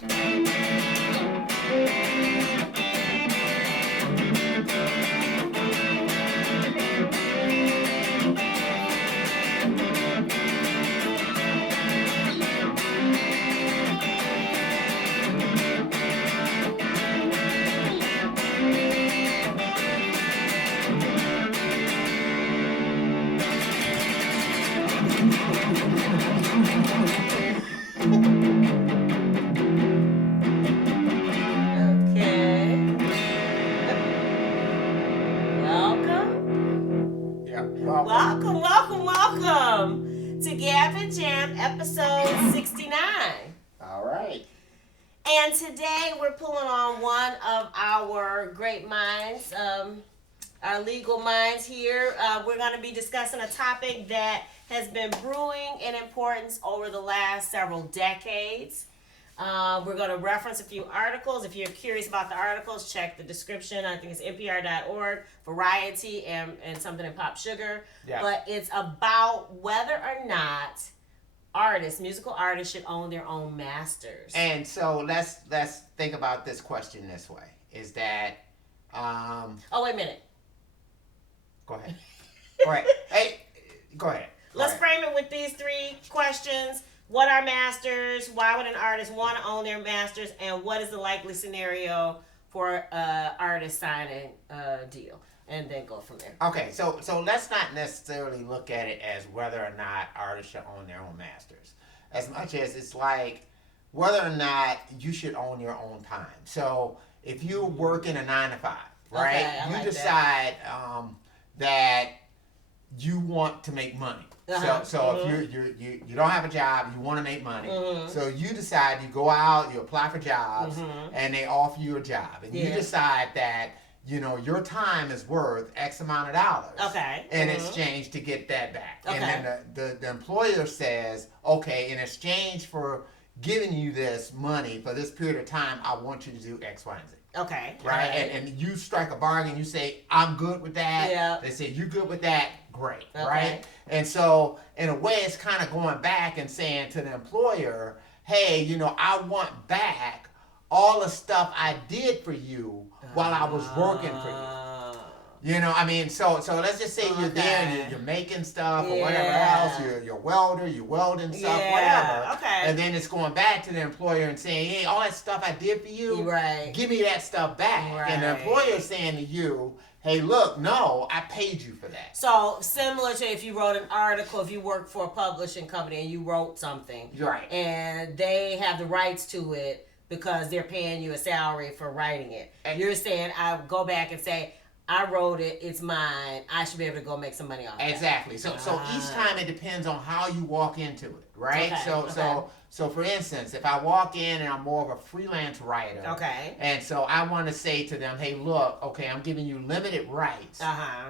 Welcome to Gab Jam episode 69. All right. And today we're pulling on one of our great minds, our legal minds here. We're going to be discussing a topic that has been brewing in importance over the last several decades. We're going to reference a few articles. If you're curious about the articles, check the description. I think it's npr.org, Variety, and something in Pop Sugar. Yeah. But it's about whether or not musical artists should own their own masters. And so let's think about this question this way. Is that... Oh, wait a minute. Go ahead. Go ahead. Hey, go ahead. Let's frame it with these three questions. What are masters? Why would an artist want to own their masters? And what is the likely scenario for an artist signing a deal? And then go from there. Okay, so let's not necessarily look at it as whether or not artists should own their own masters. As much as it's like whether or not you should own your own time. So if you work in a 9 to 5, right? Okay, you decide that you want to make money. Uh-huh. So if you don't have a job, you want to make money. Mm-hmm. So you decide, you go out, you apply for jobs, and they offer you a job. And you decide that, your time is worth X amount of dollars in exchange to get that back. Okay. And then the employer says, okay, in exchange for giving you this money for this period of time, I want you to do X, Y, and Z. Okay. Right? And you strike a bargain, you say, I'm good with that. Yeah. They say, you good with that? Great. Okay. Right? And so, in a way, it's kind of going back and saying to the employer, hey, I want back all the stuff I did for you while I was working for you. So let's just say you're there and you're making stuff or whatever else. You're a welder, you're welding stuff, whatever. Okay. And then it's going back to the employer and saying, hey, all that stuff I did for you, give me that stuff back. Right. And the employer is saying to you, hey, look, no, I paid you for that. So, similar to if you wrote an article, if you work for a publishing company and you wrote something. Right. And they have the rights to it because they're paying you a salary for writing it. And you're saying, I go back and say, I wrote it, it's mine, I should be able to go make some money off it. Exactly. So each time it depends on how you walk into it, right? Okay. So for instance, if I walk in and I'm more of a freelance writer, and so I want to say to them, hey, look, okay, I'm giving you limited rights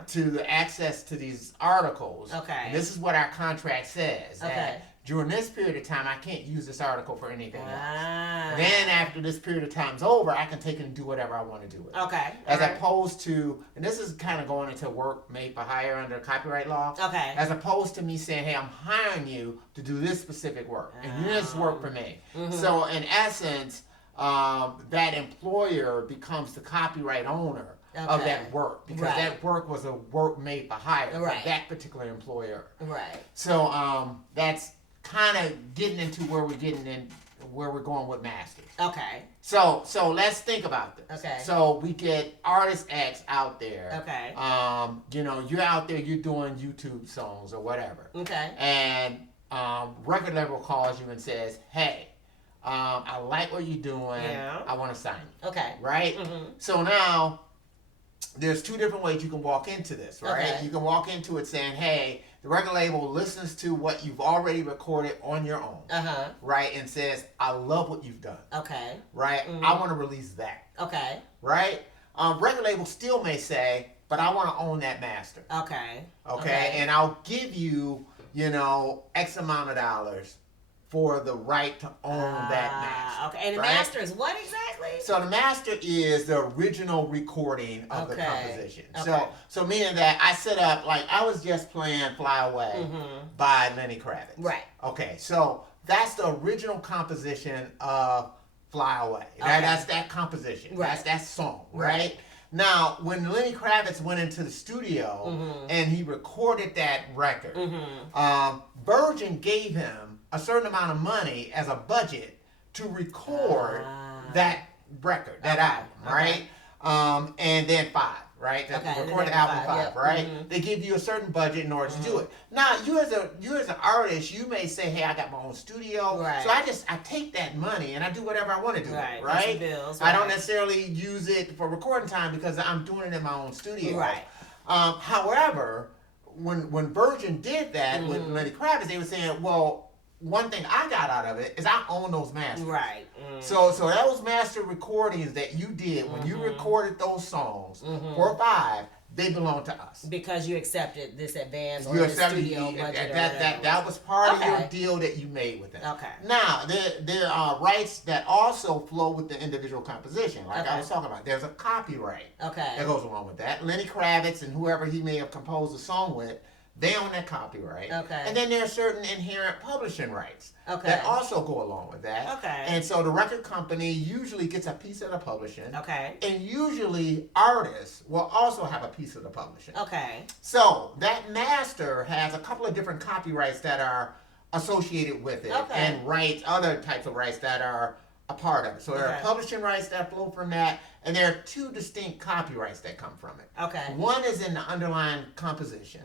to the access to these articles. Okay. And this is what our contract says. That during this period of time, I can't use this article for anything else. Then after this period of time's over, I can take it and do whatever I want to do with it. Okay. As opposed to, and this is kind of going into work made for hire under copyright law. Okay. As opposed to me saying, hey, I'm hiring you to do this specific work. And you just work for me. Mm-hmm. So in essence, that employer becomes the copyright owner of that work because that work was a work made for hire for that particular employer. Right. So that's kind of getting into where we're going with masters. Okay. So let's think about this. Okay. So we get artist X out there. Okay. You're out there, you're doing YouTube songs or whatever. Okay. And record label calls you and says, hey, I like what you're doing. Yeah. I want to sign you. Okay. Right? Mm-hmm. So now there's two different ways you can walk into this, right? Okay. You can walk into it saying, hey, the record label listens to what you've already recorded on your own, right? And says, I love what you've done. Okay. Right? Mm-hmm. I want to release that. Okay. Right? Record label still may say, but I want to own that master. Okay. And I'll give you, X amount of dollars for the right to own that master. Okay. And the master is what exactly? So the master is the original recording of the composition. Okay. So meaning that I set up, like I was just playing Fly Away by Lenny Kravitz. Right. Okay. So that's the original composition of Fly Away. That's that composition. Right. That's that song, right? Now, when Lenny Kravitz went into the studio and he recorded that record, Virgin gave him a certain amount of money as a budget to record that record, that album, right? And then 5. Right, record the album 5, right? They give you a certain budget in order to do it. Now, you as an artist, you may say, "Hey, I got my own studio, so I take that money and I do whatever I want to do, right? Bills, I don't necessarily use it for recording time because I'm doing it in my own studio, right? However, when Virgin did that with Lenny Kravitz, they were saying, well, one thing I got out of it is I own those masters. Right. So those master recordings that you did when you recorded those songs 4 or 5, they belong to us. Because you accepted this advance or the studio budget. That was part of your deal that you made with them. Okay. Now, there are rights that also flow with the individual composition, like I was talking about. There's a copyright that goes along with that. Lenny Kravitz and whoever he may have composed a song with, they own that copyright. Okay. And then there are certain inherent publishing rights that also go along with that. Okay. And so the record company usually gets a piece of the publishing. Okay. And usually artists will also have a piece of the publishing. Okay. So that master has a couple of different copyrights that are associated with it and rights, other types of rights that are a part of it. So there are publishing rights that flow from that, and there are 2 distinct copyrights that come from it. Okay. One is in the underlying composition,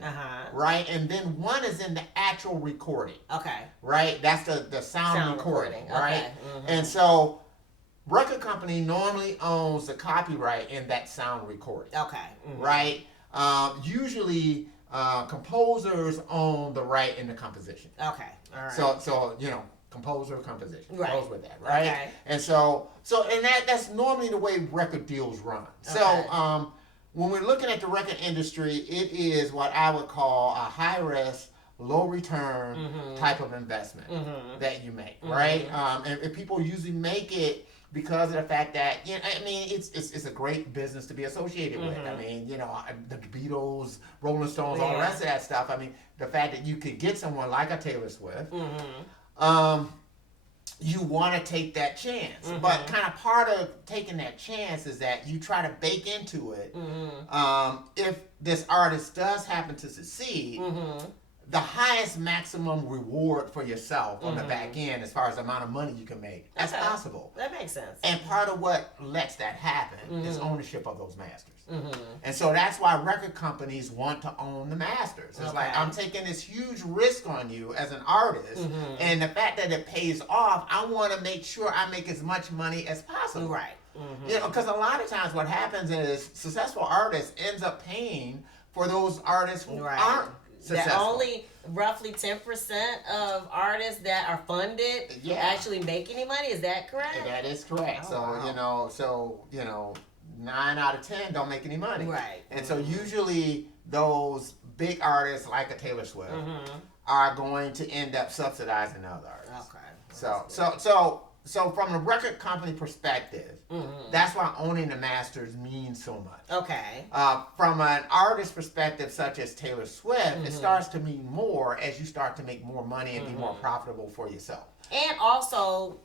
right? And then one is in the actual recording. Okay. Right? That's the sound recording, right? Okay. And so record company normally owns the copyright in that sound recording. Okay. Right? Usually composers own the right in the composition. Okay. All right. So composer composition goes with that, right? Okay. And so that's normally the way record deals run. Okay. So when we're looking at the record industry, it is what I would call a high risk, low return type of investment that you make, right? And people usually make it because of the fact that it's a great business to be associated with. I mean, the Beatles, Rolling Stones, all the rest of that stuff. I mean, the fact that you could get someone like a Taylor Swift. You want to take that chance, but kind of part of taking that chance is that you try to bake into it. If this artist does happen to succeed, the highest maximum reward for yourself on the back end as far as the amount of money you can make. That's possible. That makes sense. And part of what lets that happen is ownership of those masters. And so that's why record companies want to own the masters. It's like, I'm taking this huge risk on you as an artist, and the fact that it pays off, I want to make sure I make as much money as possible. Right. Because a lot of times what happens is successful artists ends up paying for those artists who aren't successful. That only roughly 10% of artists that are funded actually make any money. Is that correct? That is correct. Oh, so 9 out of 10 don't make any money. Right. And so usually those big artists like a Taylor Swift are going to end up subsidizing other artists. Okay. So from a record company perspective, that's why owning the masters means so much. Okay. From an artist perspective, such as Taylor Swift, it starts to mean more as you start to make more money and be more profitable for yourself. And also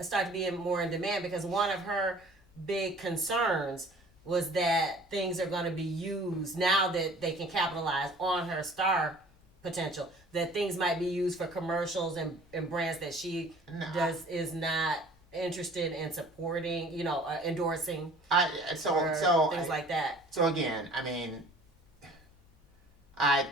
start to be more in demand, because one of her big concerns was that things are going to be used now that they can capitalize on her star potential, that things might be used for commercials and brands that she is not interested in supporting, endorsing, things like that. So again, I mean, I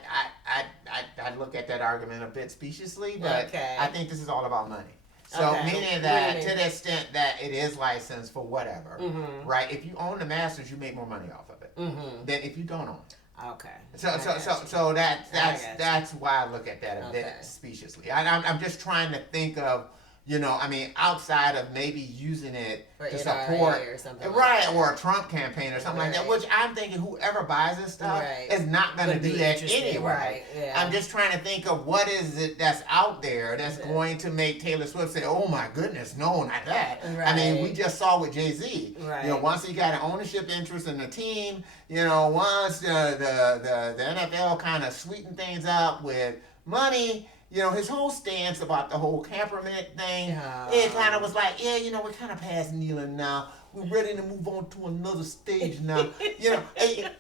look at that argument a bit speciously, but I think this is all about money. So meaning that to the extent that it is licensed for whatever, right? If you own the masters, you make more money off of it than if you don't own it. Okay. So that's why I look at that a bit speciously. I'm just trying to think of, outside of maybe using it to support, or something or a Trump campaign or something like that, which I'm thinking whoever buys this stuff is not going to do that anyway. Right. Yeah. I'm just trying to think of what is it that's out there that's going to make Taylor Swift say, oh my goodness, no, not that. Right. I mean, we just saw with Jay-Z. Right. Once he got an ownership interest in the team, once the NFL kind of sweetened things up with money, you know, his whole stance about the whole camperment thing, it kind of was like, yeah, you know, we're kind of past kneeling now. We're ready to move on to another stage now. You know,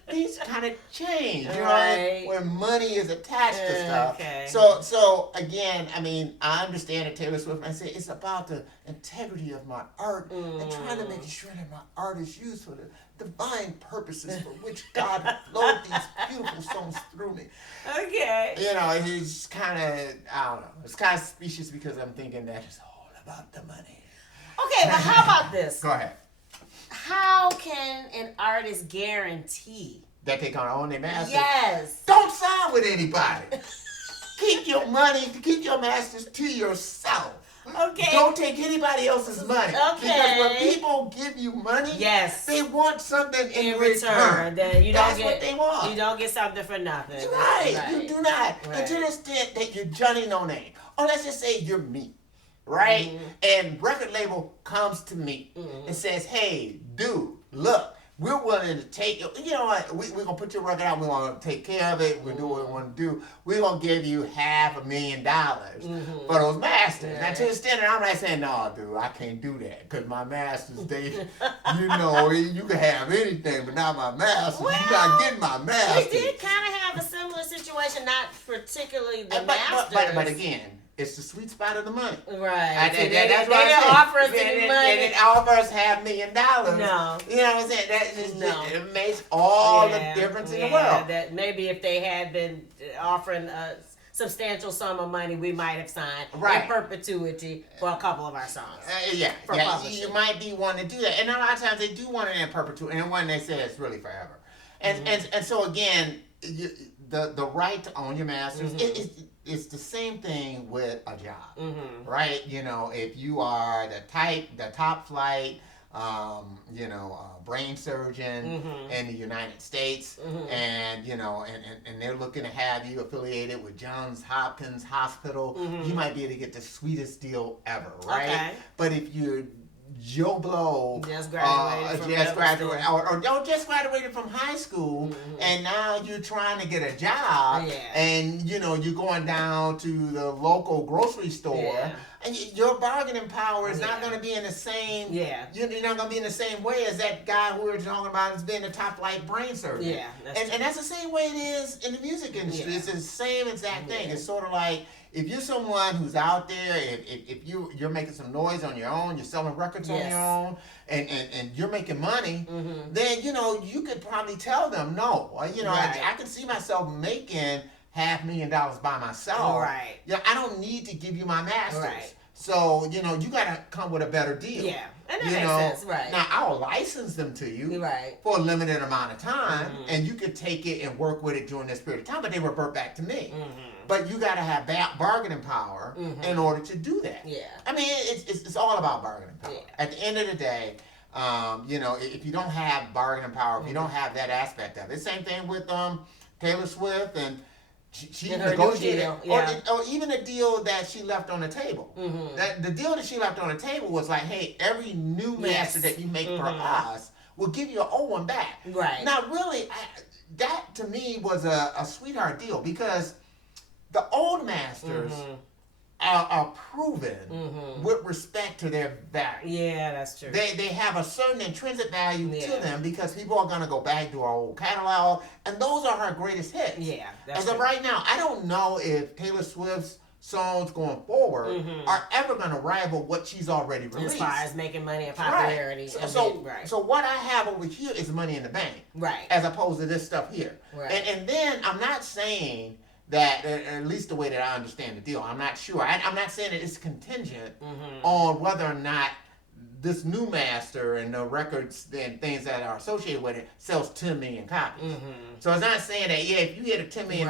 things kind of change, you know, where money is attached to stuff. Okay. So again, I mean, I understand that Taylor Swift, I say it's about the integrity of my art and trying to make sure that my art is used for the divine purposes for which God flowed these beautiful songs through me. Okay. You know, it's kind of, I don't know, it's kind of specious because I'm thinking that it's all about the money. Okay, but how about this? Go ahead. How can an artist guarantee that they gonna own their masters? Yes. Don't sign with anybody. Keep your money, keep your masters to yourself. Okay. Don't take anybody else's money. Okay. Because when people give you money, yes, they want something in return. That's what they want. You don't get something for nothing. Right. You do not. Right. And to the extent that you're Johnny No Name, or let's just say you're me. Right? Mm-hmm. And record label comes to me and says, hey, dude, look, we're willing to take it. You know what? We're going to put your record out. We're going to take care of it. We'll do what we want to do. We're going to give you $500,000 for those masters. Now, to the extent that I'm not saying, no, dude, I can't do that. Because my masters, they, you know, you can have anything, but not my masters. Well, you're not getting my masters. We did kind of have a similar situation, not particularly the masters. But again, it's the sweet spot of the money. Right. They didn't offer us any money. They didn't offer us $500,000. No. You know what I'm saying? That just, it makes all the difference in the world. That maybe if they had been offering a substantial sum of money, we might have signed in perpetuity for a couple of our songs. You might be wanting to do that. And a lot of times they do want it in perpetuity. And when they say it's really forever. And so again, the right to own your masters, it's the same thing with a job, right? You know, if you are the top flight, brain surgeon in the United States, and you know, and they're looking to have you affiliated with Johns Hopkins Hospital, you might be able to get the sweetest deal ever, right? Okay. But if you're Joe Blow, just graduated or just graduated from high school, and now you're trying to get a job, and you know you're going down to the local grocery store, and your bargaining power is not going to be in the same. You're not going to be in the same way as that guy who we were talking about as being a top flight brain surgeon. And that's the same way it is in the music industry. It's the same exact thing. It's sort of like, if you're someone who's out there, if you're making some noise on your own, you're selling records on your own, and you're making money, then, you know, you could probably tell them, no. You know, I can see myself making $500,000 by myself. Right. Yeah, I don't need to give you my masters. Right. So, you know, you got to come with a better deal. Yeah, and that makes sense, right. Now, I'll license them to you for a limited amount of time, and you could take it and work with it during this period of time, but they revert back to me. But you got to have bargaining power in order to do that. Yeah. I mean, it's all about bargaining power. Yeah. At the end of the day, you know, if you don't have bargaining power, if you don't have that aspect of it, same thing with Taylor Swift, and she negotiated, or even a deal that she left on the table. That the deal that she left on the table was like, hey, every new master that you make for us will give you an old one back. Right. Now, really, that to me was a sweetheart deal, because the old masters are proven with respect to their value. Yeah, that's true. They have a certain intrinsic value to them, because people are going to go back to our old catalog, and those are her greatest hits. Yeah, that's As of right now, I don't know if Taylor Swift's songs going forward are ever going to rival what she's already released. As far as making money and popularity. Right. So what I have over here is money in the bank. Right. As opposed to this stuff here. Right. And then I'm not saying that, at least the way that I understand the deal, I'm not sure. I'm not saying that it's contingent on whether or not this new master and the records and things that are associated with it sells 10 million copies. So it's not saying that, if you hit a $10 million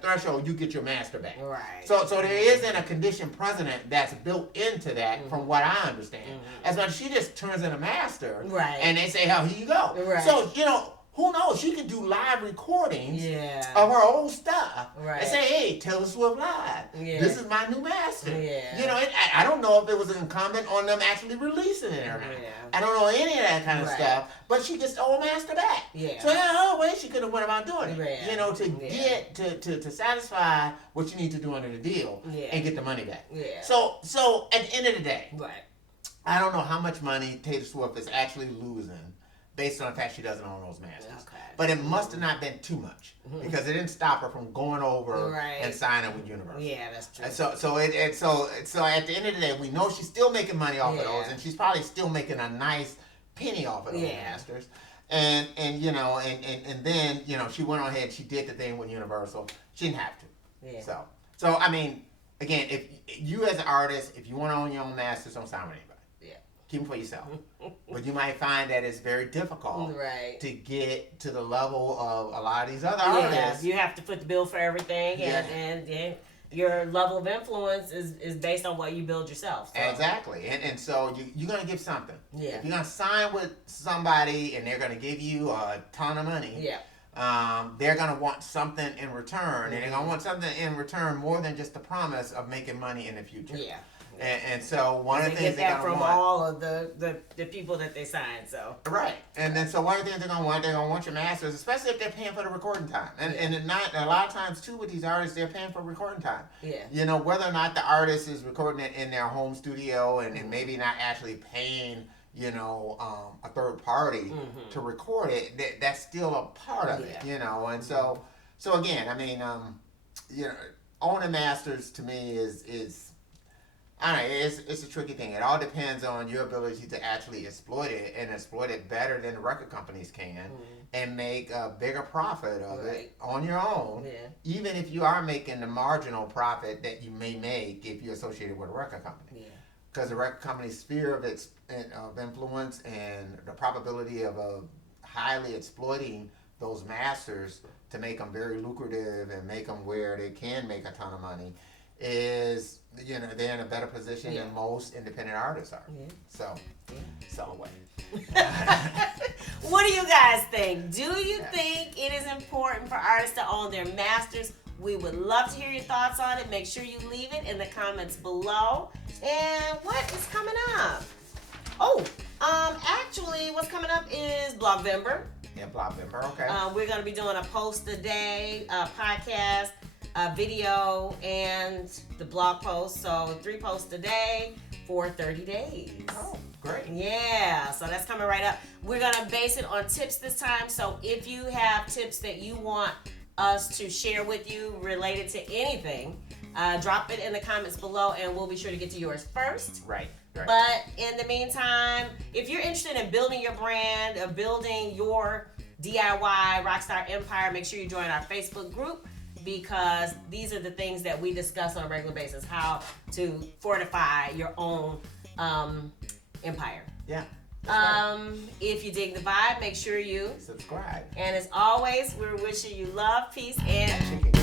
threshold, you get your master back. Right. So there isn't a condition precedent that's built into that from what I understand. As much as she just turns in a master, and they say, here you go. Right. So, you know, who knows? She can do live recordings of her old stuff and say, "Hey, Taylor Swift live. This is my new master." You know, I don't know if it was incumbent on them actually releasing it or not. I don't know any of that kind of stuff. But she gets the old master back. So she could have went about doing it. You know, to get to satisfy what you need to do under the deal and get the money back. So at the end of the day, I don't know how much money Taylor Swift is actually losing based on the fact she doesn't own those masters. But it must have not been too much because it didn't stop her from going over and signing with Universal. Yeah, that's true. And so at the end of the day, we know she's still making money off of those, and she's probably still making a nice penny off of those masters. And you know, and then, you know, she went on ahead, she did the thing with Universal. She didn't have to. So I mean, again, if you as an artist, if you want to own your own masters, don't sign with anybody. Keep them for yourself. But you might find that it's very difficult to get to the level of a lot of these other artists. You have to foot the bill for everything, and your level of influence is based on what you build yourself. So. Exactly. And so you're going to give something. If you're going to sign with somebody and they're going to give you a ton of money, they're going to want something in return. And they're going to want something in return more than just the promise of making money in the future. And so one of the things they're going to want, all of the people that they sign. So and then so one of the things they're going to want your masters, especially if they're paying for the recording time. And not a lot of times too with these artists, they're paying for recording time. You know, whether or not the artist is recording it in their home studio and maybe not actually paying, you know, a third party to record it, that's still a part of it. You know, and so again, I mean, you know, owning masters to me is I don't know, it's a tricky thing. It all depends on your ability to actually exploit it and exploit it better than the record companies can and make a bigger profit of it on your own, even if you are making the marginal profit that you may make if you're associated with a record company. Because the record company's sphere of influence and the probability of highly exploiting those masters to make them very lucrative and make them where they can make a ton of money is, you know, they're in a better position than most independent artists are. So anyway. What do you guys think? Do you think it is important for artists to own their masters? We would love to hear your thoughts on it. Make sure you leave it in the comments below. And what is coming up? Actually, what's coming up is Blogvember. Blogvember, okay. We're going to be doing a post a day podcast, video, and the blog post. So 3 posts a day for 30 days. Oh, great. Yeah, so that's coming right up. We're going to base it on tips this time. So if you have tips that you want us to share with you related to anything, drop it in the comments below and we'll be sure to get to yours first. Right. But in the meantime, if you're interested in building your brand, building your D.I.Y. Rockstar Empire, make sure you join our Facebook group, because these are the things that we discuss on a regular basis, how to fortify your own empire. If you dig the vibe, make sure you subscribe. And as always, we're wishing you love, peace, and